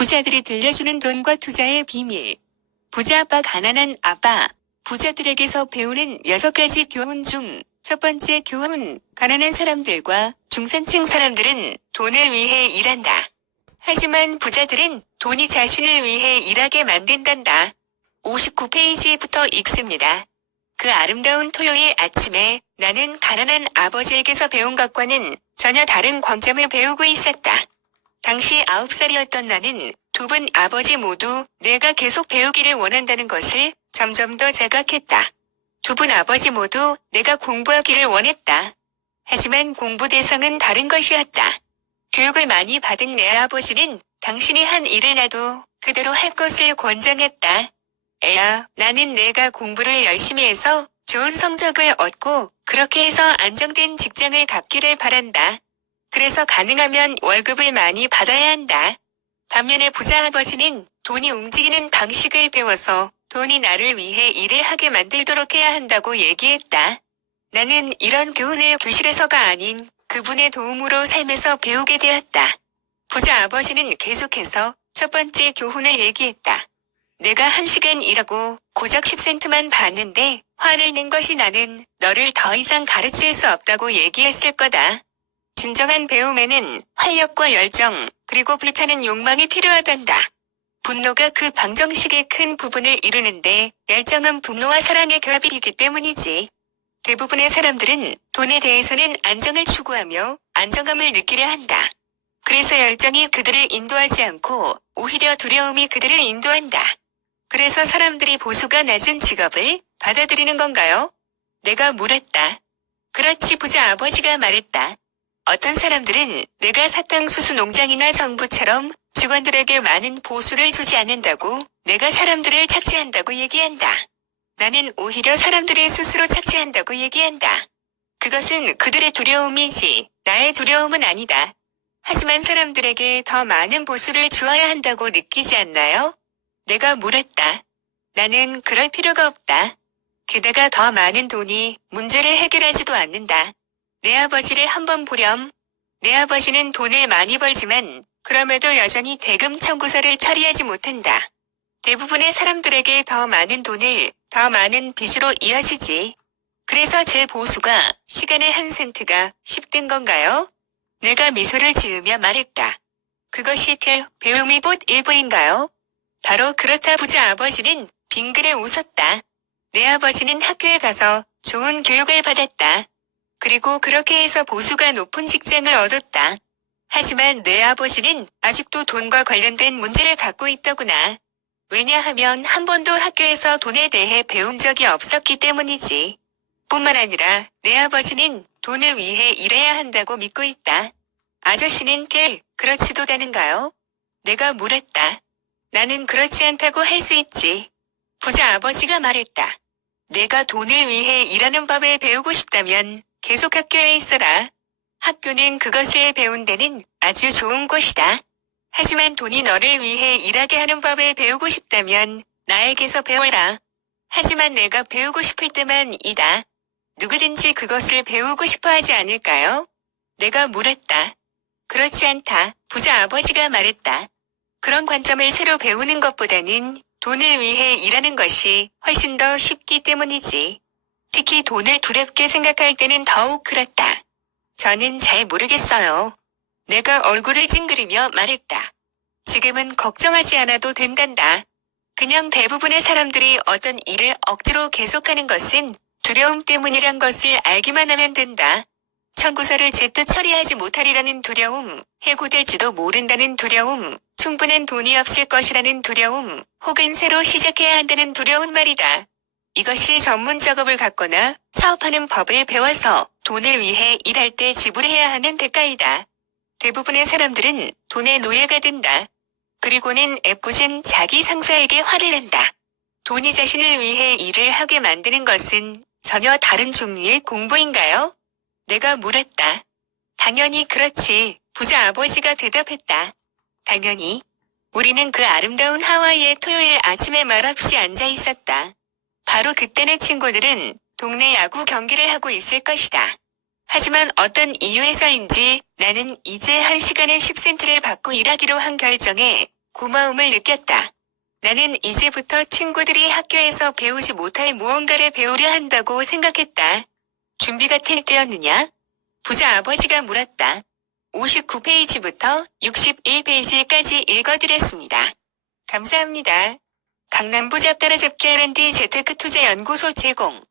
부자들이 들려주는 돈과 투자의 비밀. 부자 아빠 가난한 아빠. 부자들에게서 배우는 6가지 교훈 중 첫 번째 교훈. 가난한 사람들과 중산층 사람들은 돈을 위해 일한다. 하지만 부자들은 돈이 자신을 위해 일하게 만든단다. 59페이지부터 읽습니다. 그 아름다운 토요일 아침에 나는 가난한 아버지에게서 배운 것과는 전혀 다른 관점을 배우고 있었다. 당시 9살이었던 나는 두 분 아버지 모두 내가 계속 배우기를 원한다는 것을 점점 더 자각했다. 두 분 아버지 모두 내가 공부하기를 원했다. 하지만 공부 대상은 다른 것이었다. 교육을 많이 받은 내 아버지는 당신이 한 일을 나도 그대로 할 것을 권장했다. 애야, 나는 내가 공부를 열심히 해서 좋은 성적을 얻고 그렇게 해서 안정된 직장을 갖기를 바란다. 그래서 가능하면 월급을 많이 받아야 한다. 반면에 부자 아버지는 돈이 움직이는 방식을 배워서 돈이 나를 위해 일을 하게 만들도록 해야 한다고 얘기했다. 나는 이런 교훈을 교실에서가 아닌 그분의 도움으로 삶에서 배우게 되었다. 부자 아버지는 계속해서 첫 번째 교훈을 얘기했다. 내가 1시간 일하고 고작 10센트만 받는데 화를 낸 것이 나는 너를 더 이상 가르칠 수 없다고 얘기했을 거다. 진정한 배움에는 활력과 열정, 그리고 불타는 욕망이 필요하단다. 분노가 그 방정식의 큰 부분을 이루는데 열정은 분노와 사랑의 결합이기 때문이지. 대부분의 사람들은 돈에 대해서는 안정을 추구하며 안정감을 느끼려 한다. 그래서 열정이 그들을 인도하지 않고 오히려 두려움이 그들을 인도한다. 그래서 사람들이 보수가 낮은 직업을 받아들이는 건가요? 내가 물었다. 그렇지, 부자 아버지가 말했다. 어떤 사람들은 내가 사탕수수 농장이나 정부처럼 직원들에게 많은 보수를 주지 않는다고 내가 사람들을 착취한다고 얘기한다. 나는 오히려 사람들이 스스로 착취한다고 얘기한다. 그것은 그들의 두려움이지 나의 두려움은 아니다. 하지만 사람들에게 더 많은 보수를 주어야 한다고 느끼지 않나요? 내가 물었다. 나는 그럴 필요가 없다. 게다가 더 많은 돈이 문제를 해결하지도 않는다. 내 아버지를 한번 보렴. 내 아버지는 돈을 많이 벌지만 그럼에도 여전히 대금 청구서를 처리하지 못한다. 대부분의 사람들에게 더 많은 돈을 더 많은 빚으로 이어지지. 그래서 제 보수가 시간의 1센트가 10된 건가요? 내가 미소를 지으며 말했다. 그것이 배움이 곧 일부인가요? 바로 그렇다. 부자 아버지는 빙그레 웃었다. 내 아버지는 학교에 가서 좋은 교육을 받았다. 그리고 그렇게 해서 보수가 높은 직장을 얻었다. 하지만 내 아버지는 아직도 돈과 관련된 문제를 갖고 있더구나. 왜냐하면 한 번도 학교에서 돈에 대해 배운 적이 없었기 때문이지. 뿐만 아니라 내 아버지는 돈을 위해 일해야 한다고 믿고 있다. 아저씨는 그렇지도 않은가요? 내가 물었다. 나는 그렇지 않다고 할 수 있지. 부자 아버지가 말했다. 내가 돈을 위해 일하는 법을 배우고 싶다면 계속 학교에 있어라. 학교는 그것을 배운 데는 아주 좋은 곳이다. 하지만 돈이 너를 위해 일하게 하는 법을 배우고 싶다면 나에게서 배워라. 하지만 내가 배우고 싶을 때만이다. 누구든지 그것을 배우고 싶어 하지 않을까요? 내가 물었다. 그렇지 않다. 부자 아버지가 말했다. 그런 관점을 새로 배우는 것보다는 돈을 위해 일하는 것이 훨씬 더 쉽기 때문이지. 특히 돈을 두렵게 생각할 때는 더욱 그렇다. 저는 잘 모르겠어요. 내가 얼굴을 찡그리며 말했다. 지금은 걱정하지 않아도 된단다. 그냥 대부분의 사람들이 어떤 일을 억지로 계속하는 것은 두려움 때문이란 것을 알기만 하면 된다. 청구서를 제때 처리하지 못하리라는 두려움, 해고될지도 모른다는 두려움, 충분한 돈이 없을 것이라는 두려움, 혹은 새로 시작해야 한다는 두려운 말이다. 이것이 전문 작업을 갖거나 사업하는 법을 배워서 돈을 위해 일할 때 지불해야 하는 대가이다. 대부분의 사람들은 돈의 노예가 된다. 그리고는 애꿎은 자기 상사에게 화를 낸다. 돈이 자신을 위해 일을 하게 만드는 것은 전혀 다른 종류의 공부인가요? 내가 물었다. 당연히 그렇지. 부자 아버지가 대답했다. 당연히. 우리는 그 아름다운 하와이의 토요일 아침에 말없이 앉아 있었다. 바로 그때 내 친구들은 동네 야구 경기를 하고 있을 것이다. 하지만 어떤 이유에서인지 나는 이제 1시간에 10센트를 받고 일하기로 한 결정에 고마움을 느꼈다. 나는 이제부터 친구들이 학교에서 배우지 못할 무언가를 배우려 한다고 생각했다. 준비가 될 때였느냐? 부자 아버지가 물었다. 59페이지부터 61페이지까지 읽어드렸습니다. 감사합니다. 강남부 잡따라잡기 R&D 재테크 투자연구소 제공.